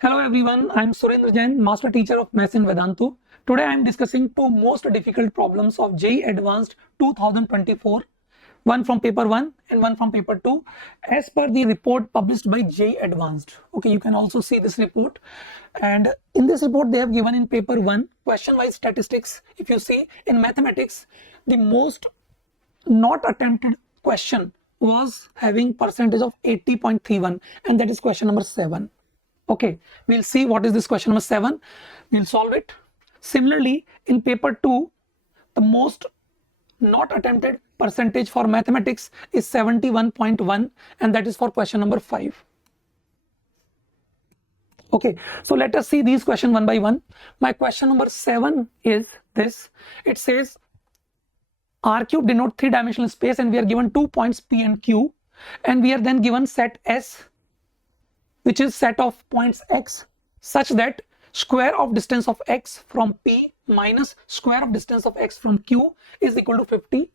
Hello everyone, I am Surendra Sir, Master Teacher of Maths in Vedantu. Today I am discussing two most difficult problems of JEE Advanced 2024, one from paper 1 and one from paper 2, as per the report published by JEE Advanced. Okay, you can also see this report. And in this report, they have given in paper 1 question-wise statistics. If you see in mathematics, the most not attempted question was having percentage of 80.31, and that is question number 7. Okay, we'll see what is this question number 7. We'll solve it. Similarly, in paper 2, the most not attempted percentage for mathematics is 71.1, and that is for question number 5. Okay, so let us see these questions one by one. My question number 7 is this. It says R cube denote three-dimensional space, and we are given 2 points P and Q, and we are then given set S, which is set of points X, such that square of distance of X from P minus square of distance of X from Q is equal to 50.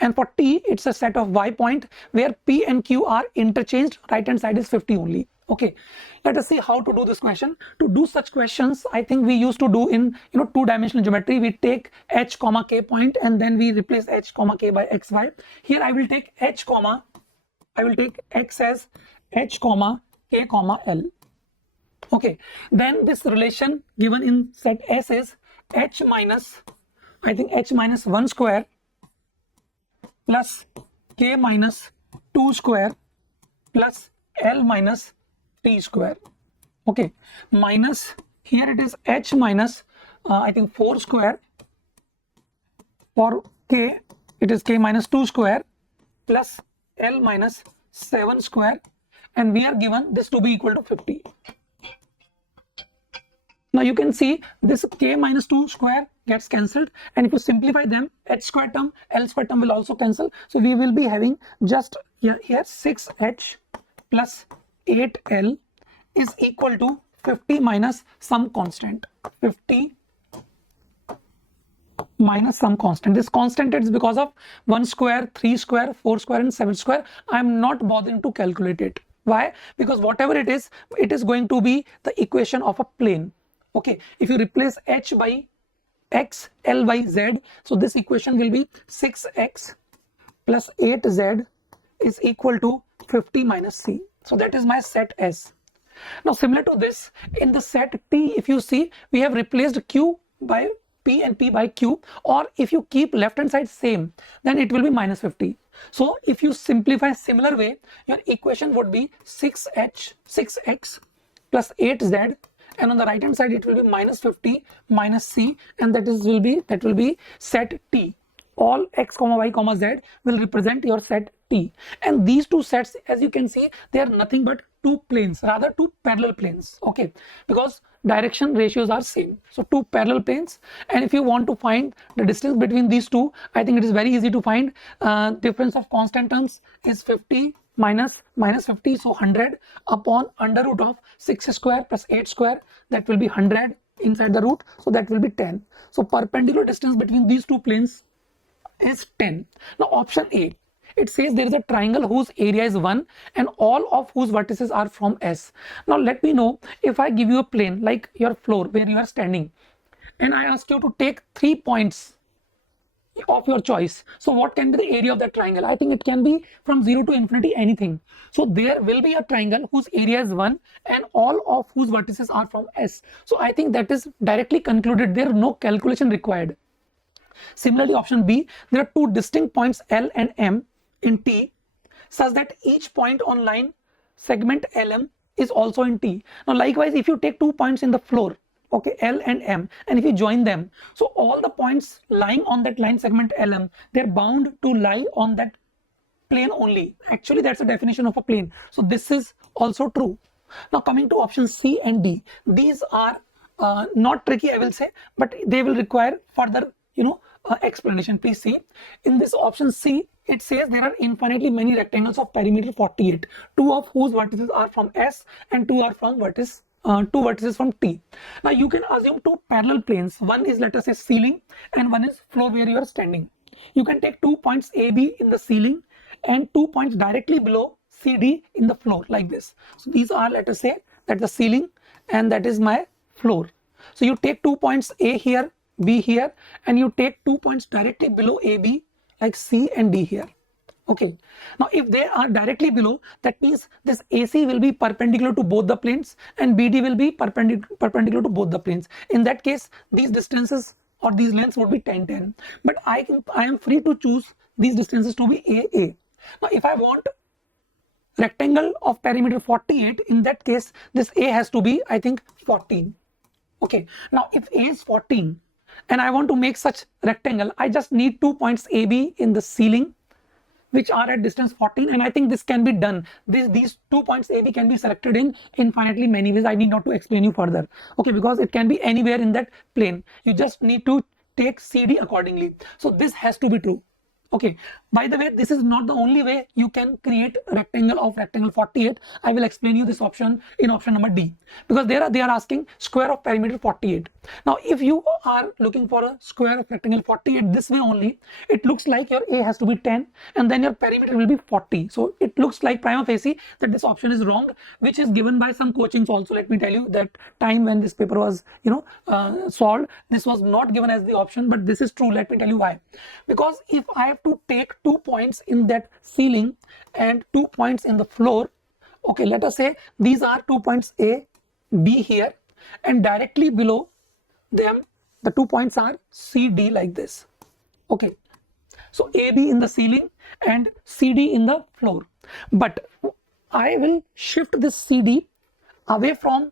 And for T, it's a set of Y point where P and Q are interchanged. Right hand side is 50 only. Okay, let us see how to do this question. To do such questions, I think we used to do in two-dimensional geometry. We take H comma K point and then we replace H comma K by XY. Here I will take X as H comma K comma L. Okay, then this relation given in set S is H minus 1 square plus K minus 2 square plus L minus 3 square. Okay, minus here it is H minus 4 square. For K, it is K minus 2 square plus L minus 7 square, and we are given this to be equal to 50. Now you can see this K minus 2 square gets cancelled, and if you simplify them, H square term, L square term will also cancel. So we will be having just here 6H plus 8L is equal to 50 minus some constant. 50 minus some constant. This constant is because of 1 square, 3 square, 4 square and 7 square. I am not bothering to calculate it. Why? Because whatever it is going to be the equation of a plane. Okay, if you replace H by X, L by Z, so this equation will be 6X plus 8Z is equal to 50 minus C. So that is my set S. Now similar to this, in the set T, if you see, we have replaced Q by P and P by Q, or if you keep left hand side same, then it will be minus 50. So if you simplify similar way, your equation would be 6X plus 8Z, and on the right hand side it will be minus 50 minus C, and that will be set T. All X comma Y comma Z will represent your set T, and these two sets, as you can see, they are nothing but two planes, rather two parallel planes. Okay, because direction ratios are same, so two parallel planes. And if you want to find the distance between these two, I think it is very easy to find. Difference of constant terms is 50 minus 50, so 100 upon under root of 6 square plus 8 square, that will be 100 inside the root, so that will be 10. So perpendicular distance between these two planes is 10. Now option A, it says there is a triangle whose area is 1 and all of whose vertices are from S. Now let me know, if I give you a plane like your floor where you are standing, and I ask you to take 3 points of your choice, so what can be the area of that triangle? I think it can be from 0 to infinity, anything. So there will be a triangle whose area is 1 and all of whose vertices are from S. So I think that is directly concluded. There is no calculation required. Similarly, option B, there are two distinct points L and M in T, such that each point on line segment LM is also in T. Now likewise, if you take 2 points in the floor, okay, L and M, and if you join them, so all the points lying on that line segment LM, they're bound to lie on that plane only. Actually, that's the definition of a plane. So this is also true. Now coming to options C and D, these are not tricky, I will say, but they will require further explanation. Please see, in this option C, it says there are infinitely many rectangles of perimeter 48, 2 of whose vertices are from S and 2 are from two vertices from T. Now you can assume two parallel planes. One is, let us say, ceiling, and one is floor where you are standing. You can take 2 points AB in the ceiling and 2 points directly below CD in the floor, like this. So these are, let us say, that the ceiling, and that is my floor. So you take 2 points A here, B here, and you take 2 points directly below AB like C and D here. Okay, now if they are directly below, that means this AC will be perpendicular to both the planes and BD will be perpendicular to both the planes. In that case, these distances or these lengths would be 10, 10. But I am free to choose these distances to be AA. Now if I want rectangle of perimeter 48, in that case this A has to be, I think, 14. Okay, now if A is 14 and I want to make such rectangle, I just need 2 points AB in the ceiling which are at distance 14, and I think this can be done. These 2 points AB can be selected in infinitely many ways. I need not to explain you further, okay, because it can be anywhere in that plane. You just need to take CD accordingly. So this has to be true. Okay, by the way, this is not the only way you can create a rectangle of rectangle 48. I will explain you this option in option number D, because they are asking square of perimeter 48. Now if you are looking for a square of rectangle 48 this way only, it looks like your A has to be 10 and then your perimeter will be 40. So it looks like prima facie that this option is wrong, which is given by some coachings also. Let me tell you that time when this paper was solved, this was not given as the option, but this is true. Let me tell you why. Because if I have to take 2 points in that ceiling and 2 points in the floor, okay, let us say these are 2 points A, B here, and directly below them the 2 points are C, D like this. Okay, so AB in the ceiling and CD in the floor, but I will shift this CD away from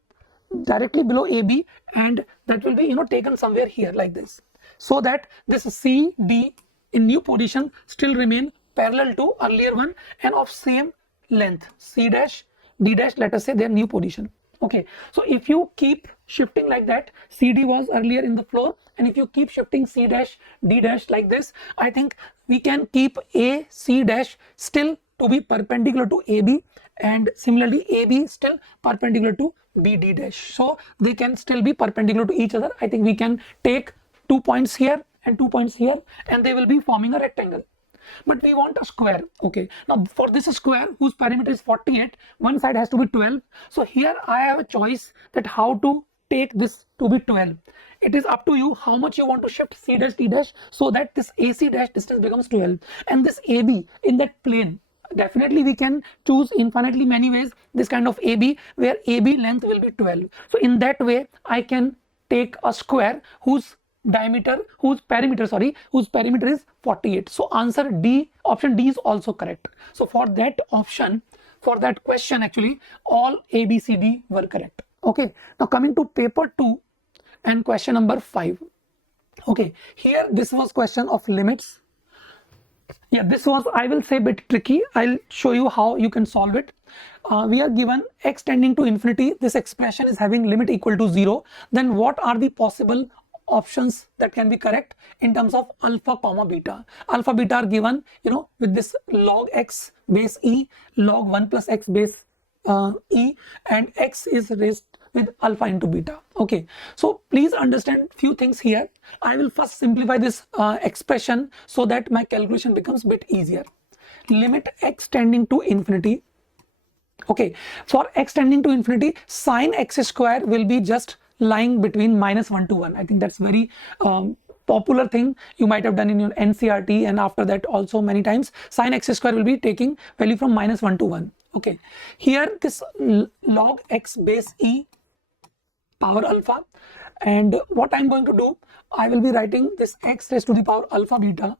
directly below AB, and that will be taken somewhere here like this, so that this CD in new position still remain parallel to earlier one and of same length. C dash, D dash, let us say their new position. Okay, so if you keep shifting like that, CD was earlier in the floor, and if you keep shifting C dash, D dash like this, I think we can keep A, C dash still to be perpendicular to AB, and similarly AB still perpendicular to BD dash. So they can still be perpendicular to each other. I think we can take 2 points here and 2 points here, and they will be forming a rectangle. But we want a square. Okay, now for this square whose perimeter is 48, one side has to be 12. So here I have a choice that how to take this to be 12. It is up to you how much you want to shift C dash, D dash, so that this AC dash distance becomes 12, and this AB in that plane, definitely we can choose infinitely many ways this kind of AB, where AB length will be 12. So in that way I can take a square whose perimeter is 48. So answer D, option D is also correct. So for that option, for that question, actually all A, B, C, D were correct. Okay, now coming to paper 2 and question number 5. Okay, here this was question of limits. Yeah, this was, I will say, a bit tricky. I'll show you how you can solve it. We are given x tending to infinity. This expression is having limit equal to 0. Then what are the possible options that can be correct in terms of alpha comma beta? Alpha beta are given with this log x base e, log 1 plus x base e, and x is raised with alpha into beta. Okay, so please understand few things here. I will first simplify this expression so that my calculation becomes a bit easier. Limit x tending to infinity. Okay, for x tending to infinity, sine x square will be just lying between -1 to 1. I think that's very popular thing you might have done in your NCRT, and after that also many times. Sine x square will be taking value from -1 to 1. Okay, here this log x base e power alpha, and what I'm going to do, I will be writing this x raised to the power alpha beta.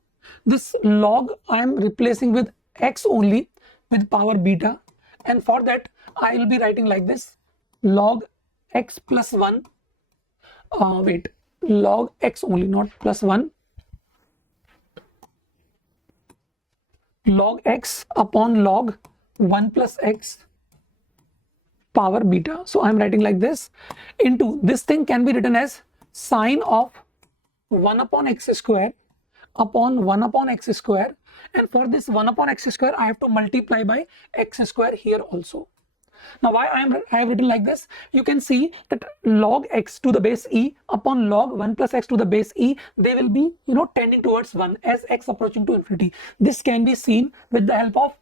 This log I am replacing with x only with power beta, and for that I will be writing like this: log x plus 1, log x only, not plus 1, log x upon log 1 plus x power beta. So I'm writing like this, into this thing can be written as sine of 1 upon x square upon 1 upon x square, and for this 1 upon x square I have to multiply by x square here also. Now why I have written like this, you can see that log x to the base e upon log 1 plus x to the base e, they will be tending towards 1 as x approaching to infinity. This can be seen with the help of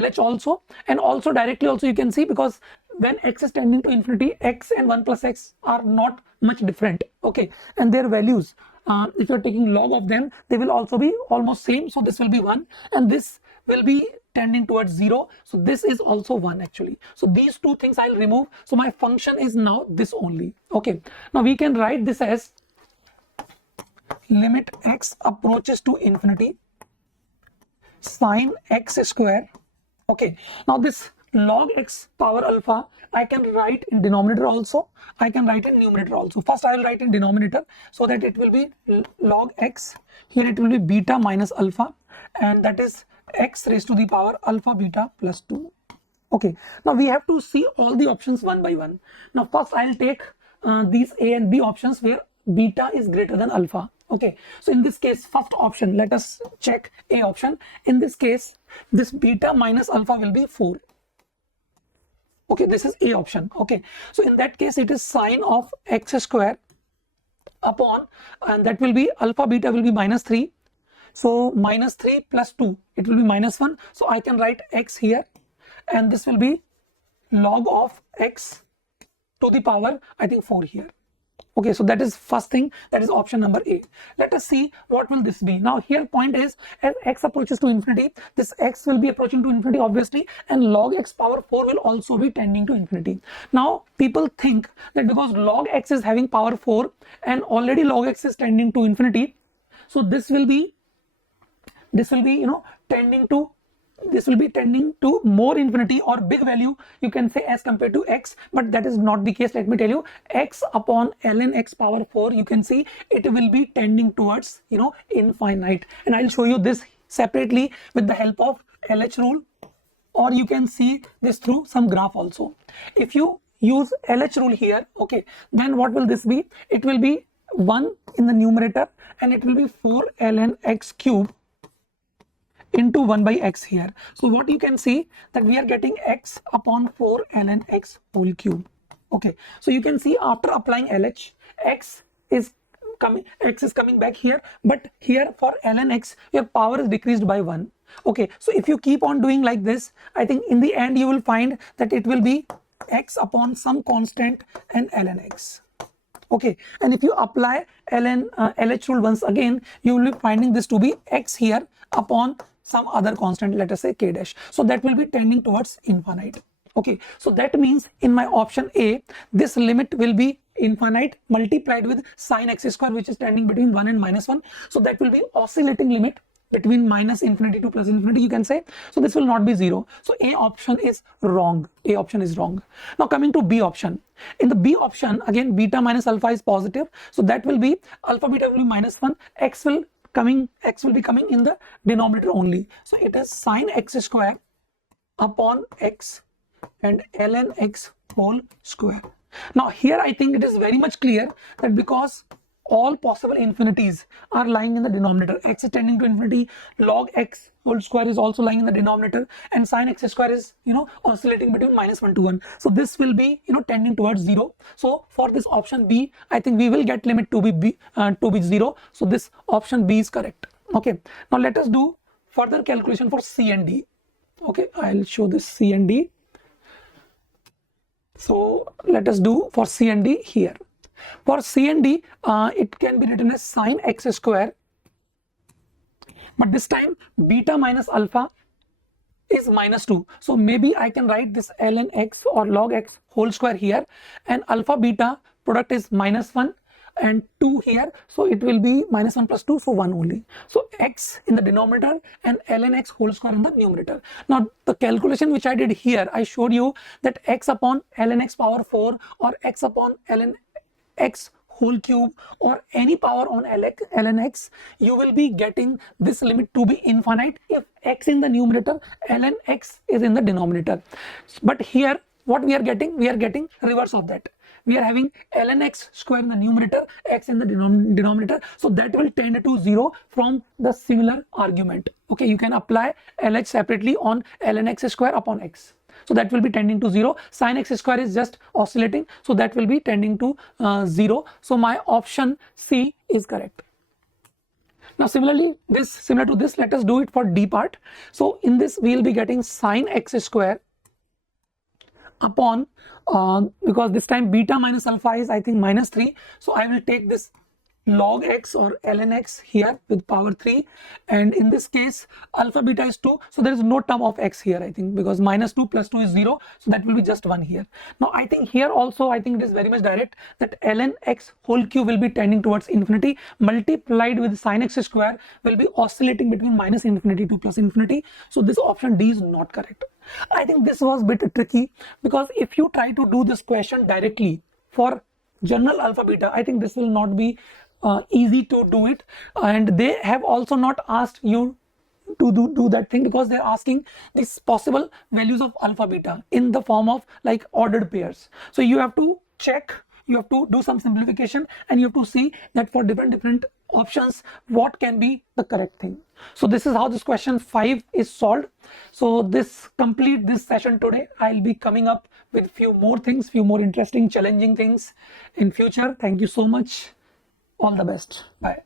LH also, and also directly also you can see, because when x is tending to infinity, x and 1 plus x are not much different, okay, and their values, if you're taking log of them, they will also be almost same. So this will be 1 and this will be tending towards 0. So this is also 1 actually. So these two things I'll remove. So my function is now this only. Okay, now we can write this as limit x approaches to infinity sine x square. Okay, now this log x power alpha I can write in denominator also, I can write in numerator also. First I will write in denominator so that it will be log x, here it will be beta minus alpha, and that is x raised to the power alpha beta plus 2. Okay, now we have to see all the options one by one. Now first I'll take these a and b options where beta is greater than alpha. Okay, so in this case, first option, let us check a option. In this case, this beta minus alpha will be 4. Okay, this is a option. Okay, so in that case it is sine of x square upon, and that will be alpha beta will be minus 3. So minus 3 plus 2, it will be minus 1. So I can write x here, and this will be log of x to the power, I think 4 here. Okay, so that is first thing, that is option number A. Let us see what will this be. Now here point is, as x approaches to infinity, this x will be approaching to infinity obviously, and log x power 4 will also be tending to infinity. Now people think that because log x is having power 4 and already log x is tending to infinity, so this will be tending to more infinity or big value, you can say, as compared to x, but that is not the case. Let me tell you, x upon ln x power 4, you can see it will be tending towards infinite, and I'll show you this separately with the help of LH rule, or you can see this through some graph also. If you use LH rule here, okay, then what will this be? It will be 1 in the numerator and it will be 4 ln x cube into 1 by x here. So what you can see that we are getting x upon 4 ln x whole cube. Okay, so you can see after applying LH, x is coming back here, but here for ln x your power is decreased by 1. Okay, so if you keep on doing like this, I think in the end you will find that it will be x upon some constant and ln x. Okay, and if you apply LH rule once again, you will be finding this to be x here upon some other constant, let us say k dash. So that will be tending towards infinite. Okay, so that means in my option A, this limit will be infinite multiplied with sine x square, which is tending between 1 and minus 1. So that will be oscillating limit between minus infinity to plus infinity, you can say. So this will not be 0. So A option is wrong. A option is wrong. Now coming to B option. In the B option, again beta minus alpha is positive. So that will be alpha beta will be minus 1. X will be coming in the denominator only. So it is sine x square upon x and ln x whole square. Now here I think it is very much clear that because all possible infinities are lying in the denominator, x is tending to infinity, log x whole square is also lying in the denominator, and sine x square is oscillating between minus 1 to 1. So this will be tending towards 0. So for this option B, I think we will get limit to be 0. So this option B is correct. Okay, now let us do further calculation for C and D. Okay, I'll show this C and D. So let us do for C and D here. For C and D, it can be written as sine x square, but this time beta minus alpha is minus 2. So maybe I can write this ln x or log x whole square here, and alpha beta product is minus 1 and 2 here. So it will be minus 1 plus 2, so 1 only. So x in the denominator and ln x whole square in the numerator. Now the calculation which I did here, I showed you that x upon ln x power 4 or x upon ln x whole cube or any power on ln x, you will be getting this limit to be infinite if x in the numerator, ln x is in the denominator. But here what we are getting reverse of that. We are having ln x square in the numerator, x in the denominator. So that will tend to 0 from the similar argument. Okay, you can apply LH separately on ln x square upon x. So that will be tending to 0. Sine x square is just oscillating. So that will be tending to 0. So my option C is correct. Now similar to this, let us do it for D part. So in this we will be getting sine x square upon, because this time beta minus alpha is I think -3, so I will take this log x or ln x here with power 3, and in this case alpha beta is 2, so there is no term of x here I think, because -2 plus 2 is 0, so that will be just 1 here. Now I think here also I think it is very much direct that ln x whole cube will be tending towards infinity, multiplied with sin x square will be oscillating between -infinity to +infinity, so this option D is not correct. I think this was a bit tricky, because if you try to do this question directly for general alpha beta, I think this will not be easy to do it, and they have also not asked you to do that thing, because they're asking these possible values of alpha beta in the form of like ordered pairs. So you have to check, you have to do some simplification, and you have to see that for different options what can be the correct thing. So this is how this question 5 is solved. So this complete this session today. I'll be coming up with few more things, few more interesting challenging things in future. Thank you so much. All the best. Bye.